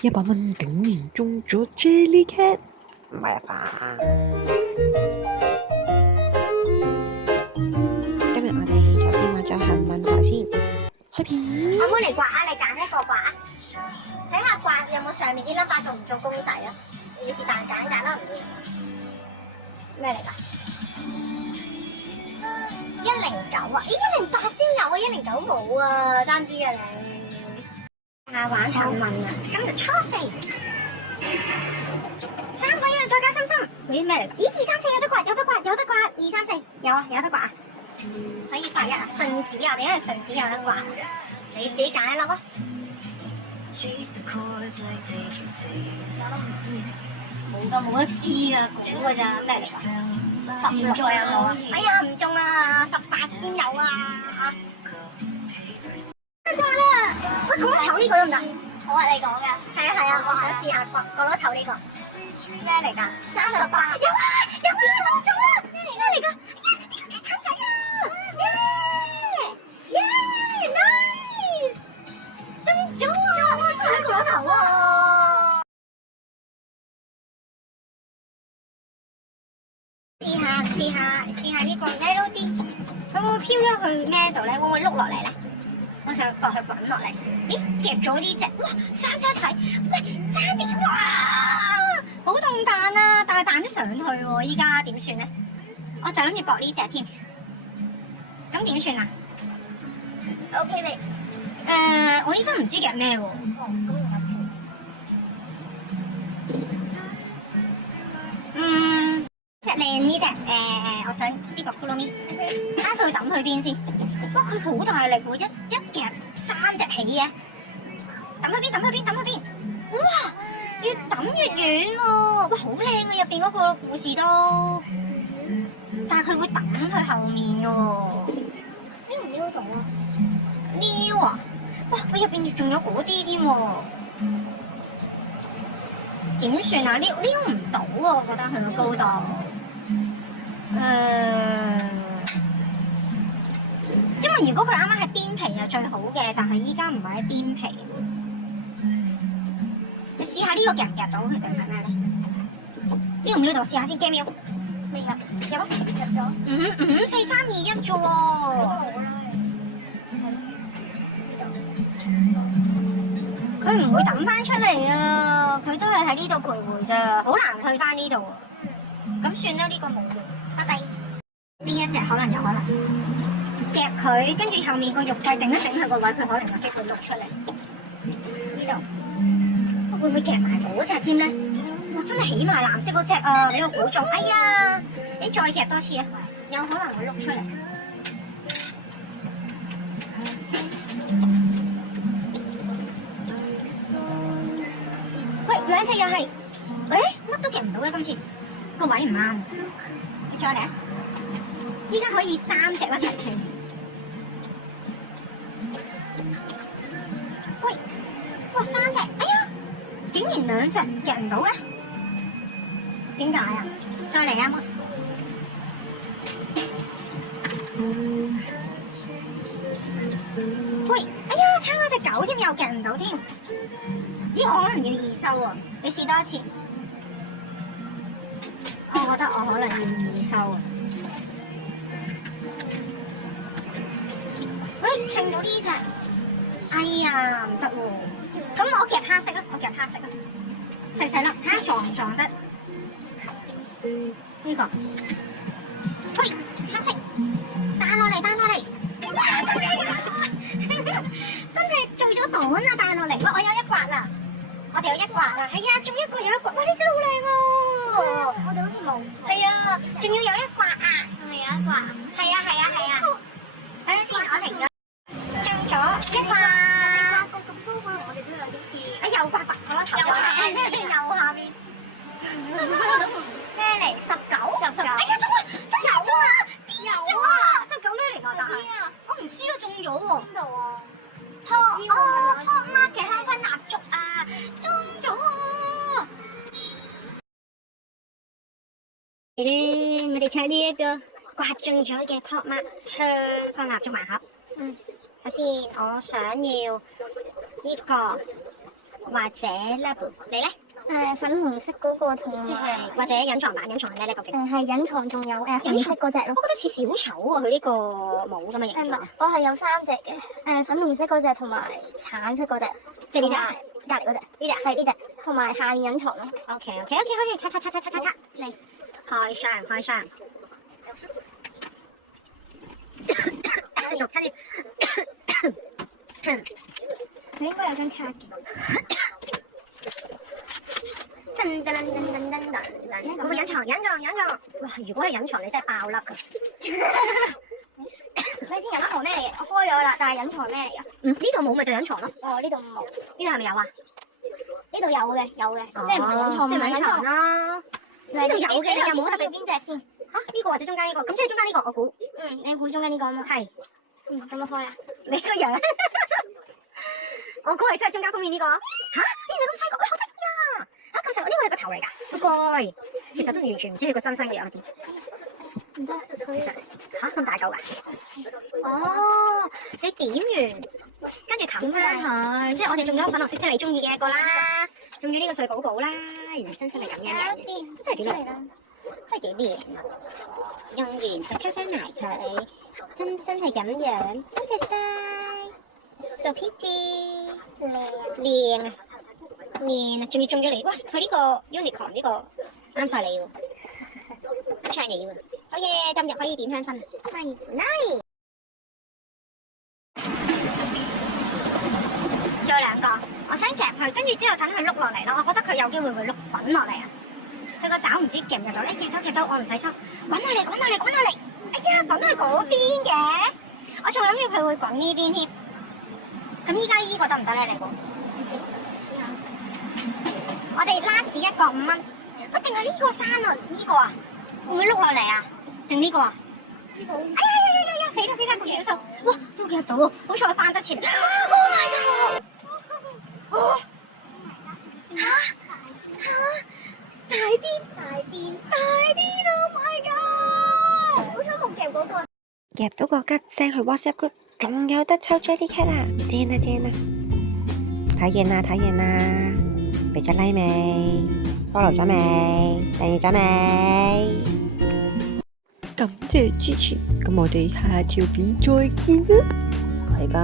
100蚊竟然中咗 Jellycat， 唔係啊吧？今日我哋首先玩咗幸運台先，開片。阿妹嚟刮啊！你揀一個刮啊！睇下刮有冇上面啲 number 做唔做公仔啊？你是但揀啦，唔會咩嚟㗎？109啊！咦，108先有啊，109冇啊，爭啲啊你！玩幸運啊！今日初四，3個1再加心心。咦咩嚟㗎？咦234有得刮，有得刮，有得刮！234有啊，有得刮啊！可以刮一啊！順子啊，我哋因為順子有得刮，你自己揀一粒啊！冇得知㗎，估㗎咋，咩嚟㗎？16有冇啊？哎呀唔中啊，18先有啊！刮啦！喂，角落頭呢個得唔得？我話你講嘅。係啊，我想試下刮角落頭呢個。咩嚟㗎？38。有啊，中咗啊！咩嚟㗎？呢個雞蛋仔啊！耶！Nice！ 中咗啊！真係角落頭啊！試下呢個 melody， 佢會唔會飄咗去咩度咧？會唔會碌落嚟咧？我想落去滾落嚟。咦，夾咗呢隻，哇，3隻一齊，喂，爭啲，哇，好凍彈啊！但係彈咗上去喎，依家點算咧？我就諗住搏呢隻添，咁點算啊 ？OK 未？我依家唔知夾咩喎。隻靚呢隻我想呢個 Kuromi，睇下佢抌去邊先。哇，佢好大力喎，一夾3隻起嘅，抌去邊？哇，越抌越遠喎，哇，好靚啊！入邊嗰個故事都，但係佢會抌去後面嘅喎。撩唔撩到啊？撩啊！哇，佢入邊仲有嗰啲添喎，點算啊？撩唔到啊！我覺得佢個高度。因為如果佢啱啱係邊皮係最好嘅，但係依家唔係喺邊皮。你試下呢個夾唔夾到佢定係咩咧？撩唔撩到？試下先，驚唔驚？未入啊？入咗。4、3、2、1啫喎。佢唔會抌翻出嚟啊！佢都係喺呢度徘徊咋，好難去翻呢度啊！咁算啦，呢個冇用。拜拜。呢一隻可能有可能夾佢，跟住後面個肉塊頂一頂佢個位，佢可能有機會碌出嚟。呢度會唔會夾埋嗰隻添咧？哇！真係起埋藍色嗰隻啊！你個估中，哎呀！你再夾多次啊，有可能會碌出嚟。喂，兩隻又係，乜都夾唔到嘅今次，個位唔啱。你再嚟啊！依家可以3隻一齊清。喂，哇3隻，哎呀，竟然2隻夾唔到嘅，點解啊？再嚟啊！喂，哎呀，差咗隻狗添，又夾唔到添。咦，我可能要2收喎，你試多一次。我覺得我可能要2收啊。喂，稱到呢隻，哎呀，唔得喎。咁我夾黑色啊，細細粒，睇下撞唔撞得呢個。喂，黑色，彈落嚟，哇，真係真係做咗檔啊！彈落嚟，喂，我有一刮啦，我哋有一刮啦，係啊，仲有一刮，哇，呢隻好靚喎！我哋好似冇。係啊，仲要有一刮啊！係咪有一刮？係啊。等陣先，我停咗。中咗一刮。咁高嘅，我哋都有啲啲。哎，又刮角落頭，右下邊。咩嚟？19。哎呀，中啊！真有啊！19咩嚟㗎？但係我唔知啊，中咗喎。邊度啊？Pop Mart 嘅香薰蠟燭啊，中咗喎！我哋拆呢一個刮中咗嘅 Pop Mart 香薰蠟燭盲盒。睇先，我想要呢個或者 Labo，你咧？粉紅色嗰個同即埋係或者隱藏版，隱藏係咩咧？究竟？係隱藏，仲有紅色嗰隻咯。我覺得似小丑啊，佢呢個帽咁嘅形狀。我係有3隻嘅，粉紅色嗰隻同埋橙色嗰隻，即係呢隻隔離嗰隻，呢隻係呢隻，同埋下面隱藏咯。OK，可以，擦，嚟開箱。肉親佢應該有張卡嘅。噔，會唔會隱藏？哇！如果係隱藏，你真係爆粒㗎。你知隱藏咩嚟嘅？我開咗啦，但係隱藏咩嚟㗎？呢度冇咪就隱藏咯。哦，呢度冇。呢度係咪有啊？呢度有嘅，即係唔係隱藏，即係唔係隱藏啦。呢度有嘅，你有冇特別邊隻先？呢個或者中間呢個？咁即係中間呢個，我估。你估中間呢個啊嘛？係。咁我開啦。你個樣。我估係真係中間封面呢個。原來咁細個，好得意啊！咁細個，呢個係個頭嚟㗎。個蓋。其實都完全唔知佢個真身嘅樣係點。唔得，其實咁大嚿㗎。哦，你點完，跟住冚翻佢，即係我哋仲有粉紅色，即係你中意嘅一個啦，仲要呢個碎寶寶啦，原來真身係咁樣嘅，真係幾靚，真係幾靚啊！用完就吸翻埋佢，真身係咁樣，多謝晒 ，so pretty，靚啊，仲要中咗你，哇！佢呢個 unicorn 呢個啱晒你喎，啱晒你喎。好嘢，今日可以點香薰啊！nice，仲有2個，我想夾佢，跟住之後等佢碌落嚟咯。我覺得佢有機會會碌滾落嚟啊！佢個爪唔知夾唔夾到咧？夾到，我唔使收，滾落嚟！哎呀，滾去嗰邊嘅，我仲諗住佢會滾呢邊添。咁依家依個得唔得咧？你估？我哋last一個5蚊，定係呢個山啊？呢個啊，會唔會碌落嚟啊？定呢個啊？呢個。哎呀！死啦！個妖獸，哇，都夾到喎，好彩翻得前。Oh my god！大啲！Oh my god！好彩冇夾嗰個。夾到個吉 send 去 WhatsApp group，仲有得抽 Jellycat 啊！正啊！睇完啦，俾咗 like 未 ？follow 咗未？訂閱咗未？感謝支持，咁我哋下條片再見啦，拜拜。